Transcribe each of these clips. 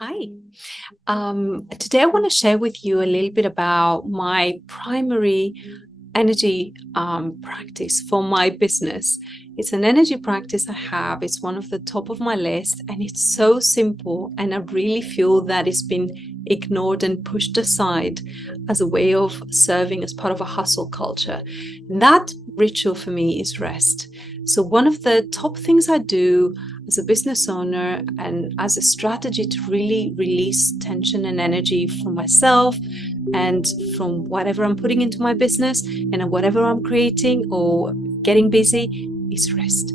Hi. Today I want to share with you a little bit about my primary energy practice for my business. It's an energy practice I have. It's one of the top of my list, and it's so simple. And I really feel that it's been ignored and pushed aside as a way of serving as part of a hustle culture. That ritual for me is rest. So one of the top things I do as a business owner and as a strategy to really release tension and energy from myself and from whatever I'm putting into my business and whatever I'm creating or getting busy is rest.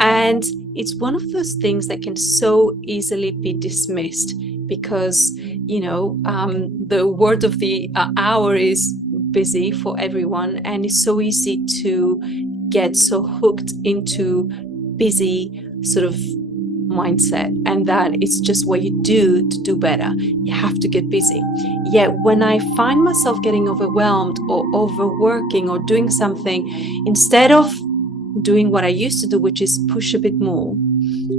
And it's one of those things that can so easily be dismissed because, the word of the hour is busy for everyone, and it's so easy to get so hooked into busy sort of mindset, and that it's just what you do to do better. You have to get busy. Yet when I find myself getting overwhelmed or overworking or doing something, instead of doing what I used to do, which is push a bit more,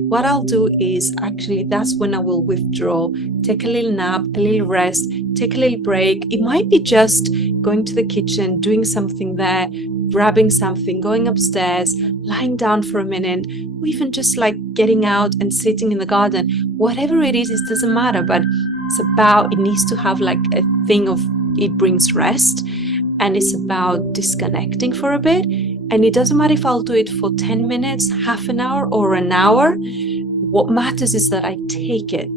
what I'll do is actually that's when I will withdraw, take a little nap, a little rest, take a little break. It might be just going to the kitchen, doing something there, grabbing something, going upstairs, lying down for a minute, or even just like getting out and sitting in the garden. Whatever it is, it doesn't matter, but it needs to have like a thing of it brings rest, and it's about disconnecting for a bit. And it doesn't matter if I'll do it for 10 minutes, half an hour, or an hour. What matters is that I take it.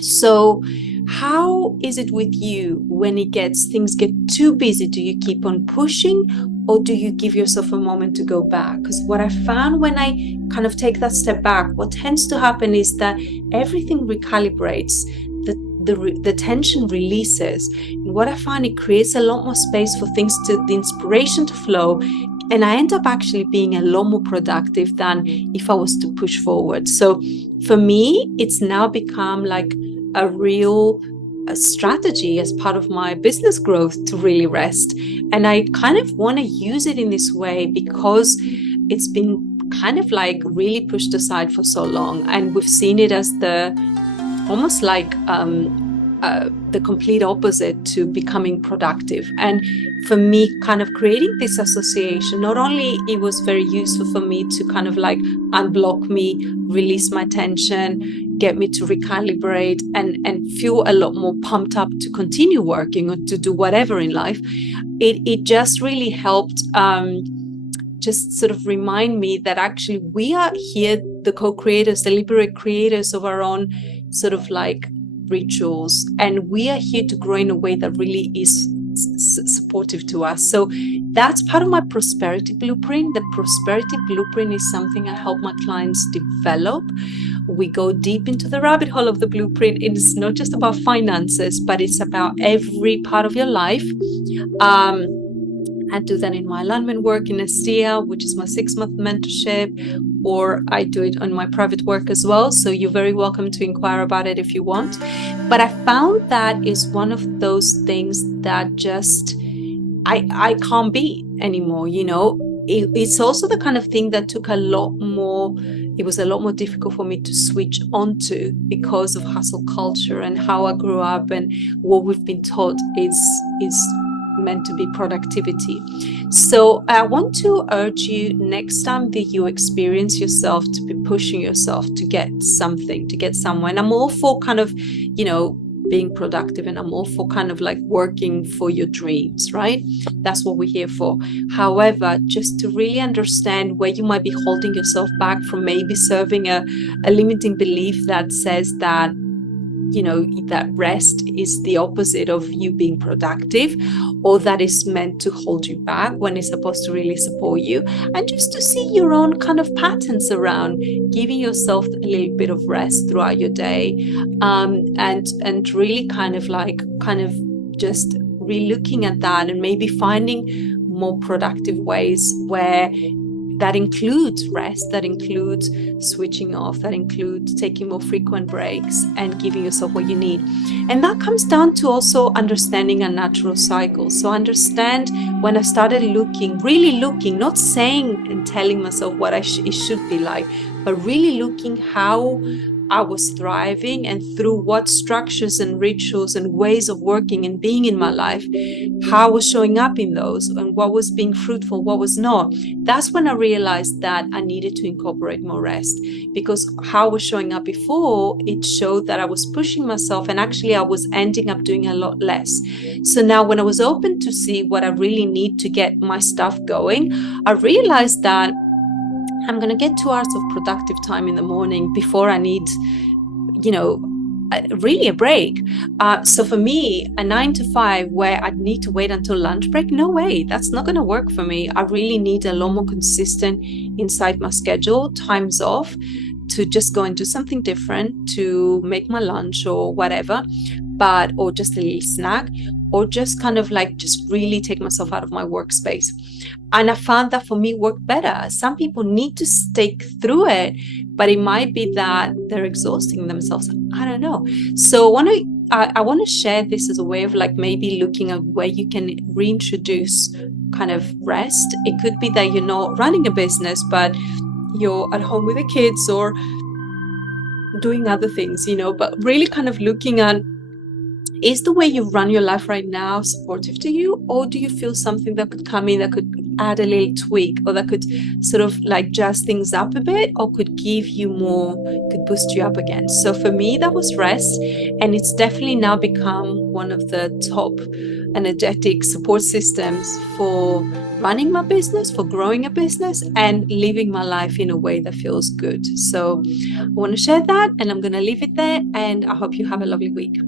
So how is it with you when things get too busy? Do you keep on pushing, or do you give yourself a moment to go back? Because what I found when I kind of take that step back, what tends to happen is that everything recalibrates. The tension releases. And what I find, it creates a lot more space for the inspiration to flow. And I end up actually being a lot more productive than if I was to push forward. So for me, it's now become like a real strategy as part of my business growth to really rest. And I kind of want to use it in this way because it's been kind of like really pushed aside for so long. And we've seen it as almost like the complete opposite to becoming productive. And for me, kind of creating this association, not only it was very useful for me to kind of like unblock me, release my tension, get me to recalibrate and feel a lot more pumped up to continue working or to do whatever in life. It just really helped just sort of remind me that actually we are here, the co-creators, the deliberate creators of our own sort of like rituals, and we are here to grow in a way that really is supportive to us. So that's part of my prosperity blueprint. The prosperity blueprint is something I help my clients develop. We go deep into the rabbit hole of the blueprint. It's not just about finances, but it's about every part of your life. I do that in my alignment work in Seer, which is my 6-month mentorship, or I do it on my private work as well. So you're very welcome to inquire about it if you want. But I found that is one of those things that just I can't beat anymore. It's also the kind of thing that took a lot more. It was a lot more difficult for me to switch onto because of hustle culture and how I grew up and what we've been taught is meant to be productivity. So I want to urge you, next time that you experience yourself to be pushing yourself to get something, to get somewhere. And I'm all for kind of, being productive, and I'm all for kind of like working for your dreams, right? That's what we're here for. However, just to really understand where you might be holding yourself back from maybe serving a limiting belief that says that that rest is the opposite of you being productive, or that is meant to hold you back when it's supposed to really support you, and just to see your own kind of patterns around giving yourself a little bit of rest throughout your day, and really kind of just re-looking at that and maybe finding more productive ways where that includes rest, that includes switching off, that includes taking more frequent breaks and giving yourself what you need. And that comes down to also understanding a natural cycle. So understand, when I started really looking, not saying and telling myself what it should be like, but really looking how I was thriving, and through what structures and rituals and ways of working and being in my life, how I was showing up in those, and what was being fruitful, what was not. That's when I realized that I needed to incorporate more rest, because how I was showing up before, it showed that I was pushing myself, and actually I was ending up doing a lot less. So now when I was open to see what I really need to get my stuff going, I realized that I'm going to get 2 hours of productive time in the morning before I need, really a break. So for me, a 9 to 5 where I'd need to wait until lunch break, no way, that's not going to work for me. I really need a lot more consistent inside my schedule, times off, to just go and do something different, to make my lunch or whatever, or just a little snack, or just kind of like just really take myself out of my workspace. And I found that for me worked better. Some people need to stick through it, but it might be that they're exhausting themselves. I don't know. So I want to share this as a way of like maybe looking at where you can reintroduce kind of rest. It could be that you're not running a business, but you're at home with the kids or doing other things, but really kind of looking at, is the way you run your life right now supportive to you, or do you feel something that could come in that could add a little tweak, or that could sort of like jazz things up a bit, or could give you more, could boost you up again? So for me, that was rest, and it's definitely now become one of the top energetic support systems for running my business, for growing a business, and living my life in a way that feels good. So I want to share that, and I'm going to leave it there, and I hope you have a lovely week.